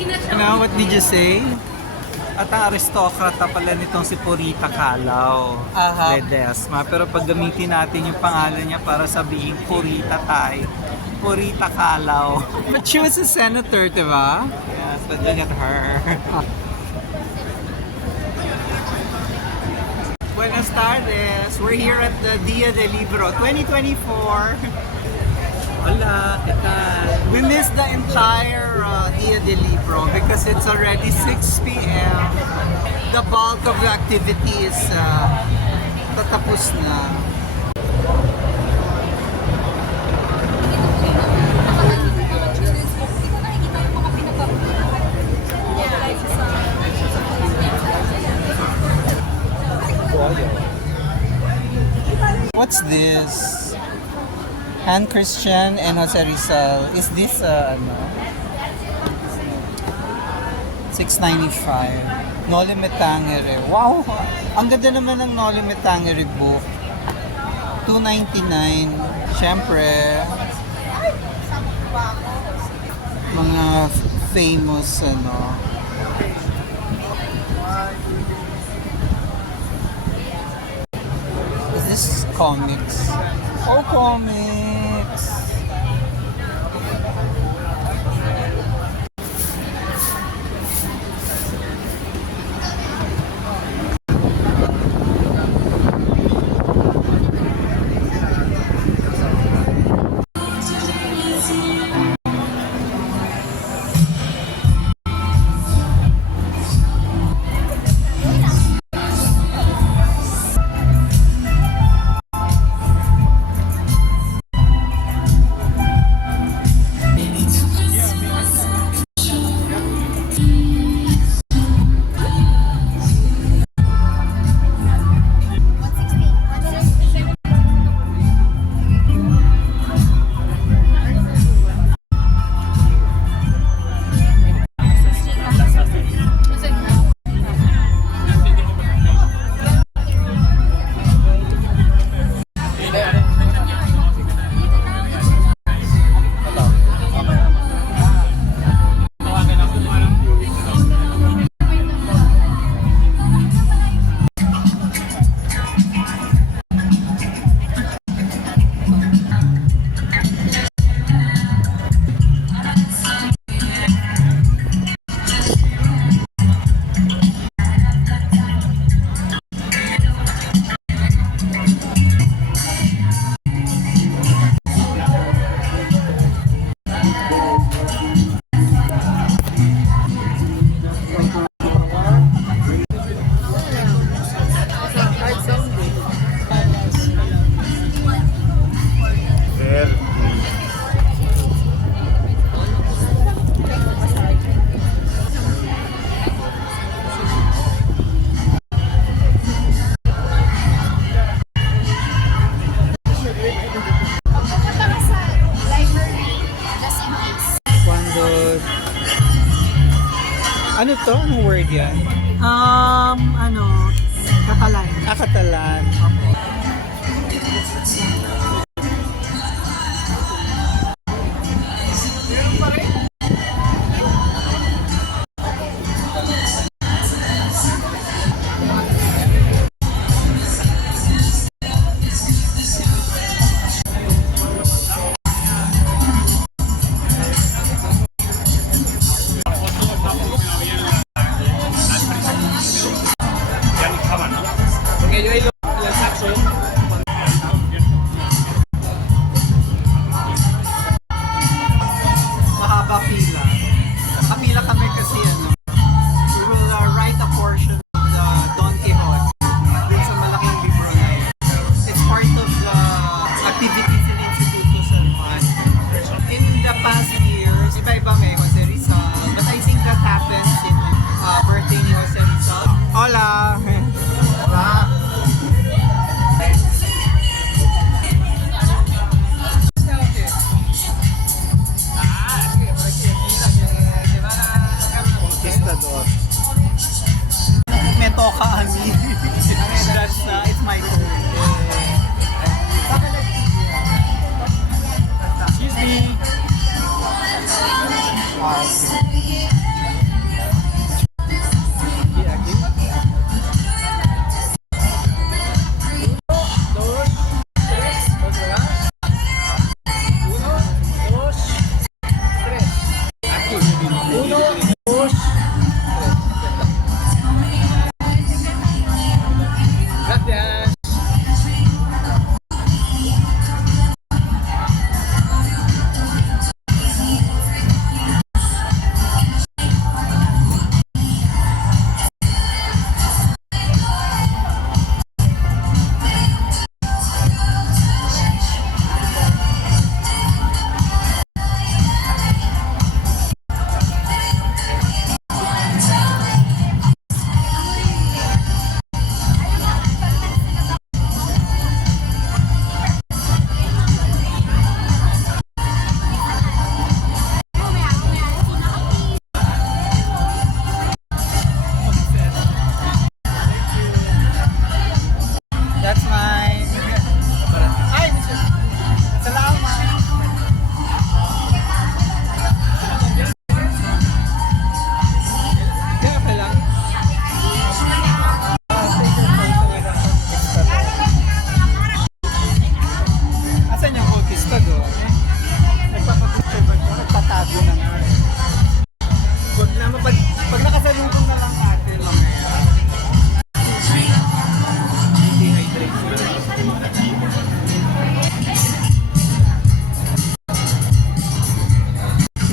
You know, what did you say? At ang aristokrata pala nitong si Purita Calao Ledesma. Pero pag gamitin natin yung pangalan niya para sabihin Purita Tay, Purita Calao. But she was a senator, di ba? Yes, but look at her. Buenas tardes. We're here at the Dia del Libro 2024. Hola, ¿qué tal? We missed the entire Dia del Libro because it's already 6 p.m. The bulk of the activities tatapos na. What's this? Han Christian and Jose Rizal. Is this ano? 695. Noli Me Tangere. Wow! Ang ganda naman ng Noli Me Tangere book. 299. Siyempre, mga famous ano. Is this comics? Oh, comics! Ano to? Anong word yan? Katalan. Katalan. Mahaba pila. Kapila kami kasi we will write a portion of the Don Quixote dun sa malaking libro na yun. It's part of the activities in Instituto San Juan. In the past years, iba-iba may Jose Rizal, but I think that happens in birthday ni Jose Rizal. Hola! Metoka Ami. That's it's my turn. Excuse me.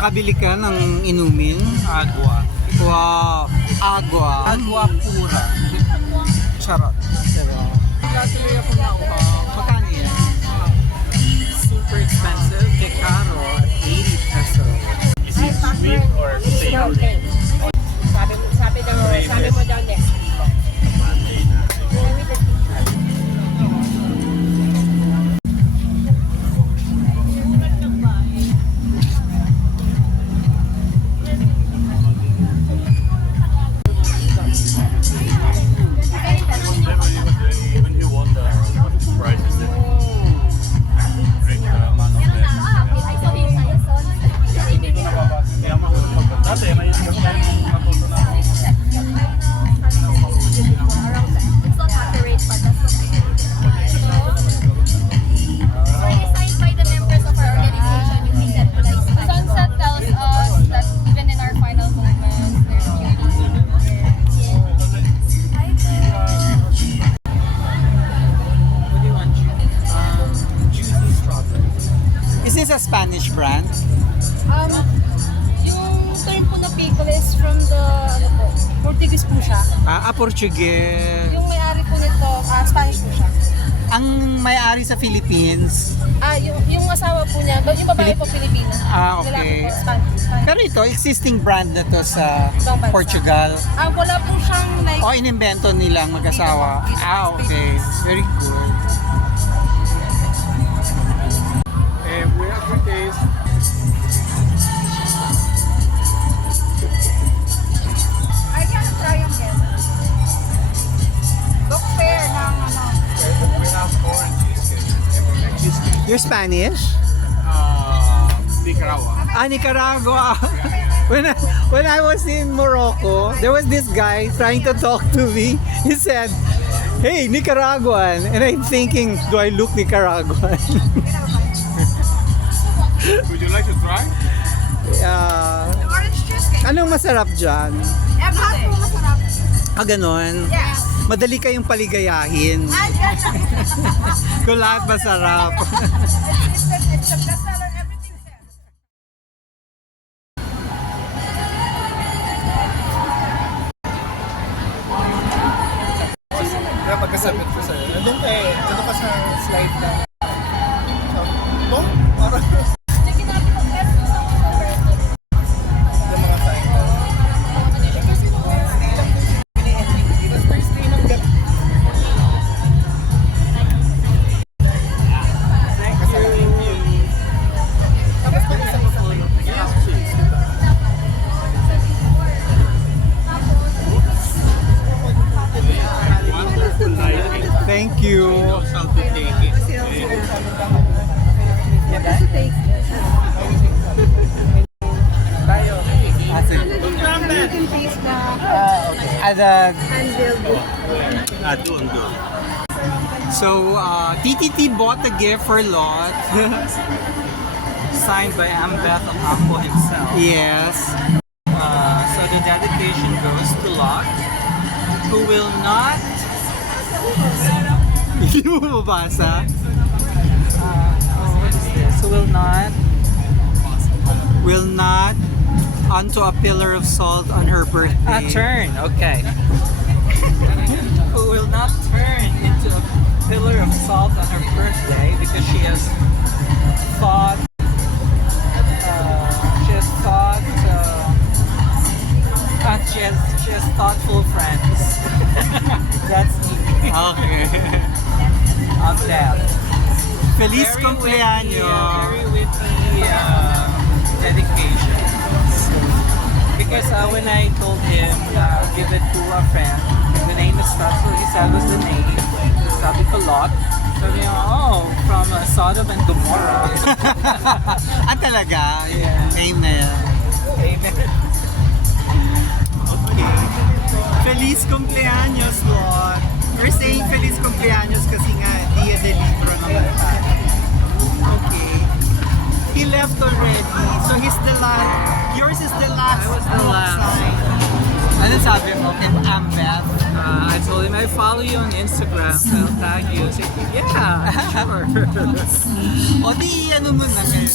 Nakabili ka ng inumin? Agua. Wow! Agua. Agua pura. Charot. Natuloy ako na magkano yan? Super expensive. De caro. 80 pesos. Is it sweet or savory? Sabi mo daw next week. When you won the prize, is it drink the amount of them? Kaya mahulog ko. Dati, may matuto na ako. It's not accurate, but that's what I heard. So designed by the members of our organization, yung decentralized study. Sunset tells us that even in our final moments, there's beauty. What do you want? Juicy strawberry. Is this a Spanish brand? Yung term po na pickle is from the, Portuguese po siya. Portuguese. Yung may-ari po nito, Spanish po siya. Ang may-ari sa Philippines. Yung asawa po niya, yung babae po Pilipina. Okay. Lalaki po, Spanish. Pero ito, existing brand na to sa Ibang bansa. Portugal. Wala po siyang like, O, inimbento nilang mag-asawa. Okay. Very good. We have to taste. I can't try yung get. Look fair ng ano. We have corn cheesecake. Cheesecake. You're Spanish? Nicaragua. Nicaragua. When I was in Morocco, there was this guy trying to talk to me. He said, "Hey, Nicaraguan." And I'm thinking, do I look Nicaraguan? Would you like to try? Orange cheesecake. Anong masarap dyan? Lahat po masarap. Ganon. Yes. Madali kayong paligayahin. Kung lahat masarap. It's a bestseller, everything's there. Kaya pagkasabit ko sa'yo. Nandun ka sa slide na. Oh, parang yung mga sign na. First day ng gabi. Thank you. Tapos pag isang solo. Yes, please. Wonderful lighting. Thank you. Knows how to take it. Tayo. Doon. So, TTT bought a gift for Lot. Signed by Ambeth Ocampo himself. Yes. So the dedication goes to Lot, who will not Hindi mo mabasa? what is this? Who will not onto a pillar of salt on her birthday. turn, okay. Who will not turn into a pillar of salt on her birthday because she has thought she has thoughtful friends. That's me. Okay. On that. Feliz Very cumpleaños. Very witty dedications. Because when I told him give it to a friend, the name is stuff, so he said was the name. Sabi ko Lot. Sabi niya, from Sodom and Gomorrah. Talaga? Yeah. Name na yan. Amen. Okay. Feliz cumpleaños, Lot. We're saying feliz cumpleaños kasi nga, Dia de Libro naman tayo. Okay. He left already. So he's the last. Yours is the last. I was the last. Sign. Ano sabi mo kay Ambeth? I told him I follow you on Instagram, so I'll tag you. Say, yeah, sure. O di ano mo na ngayon?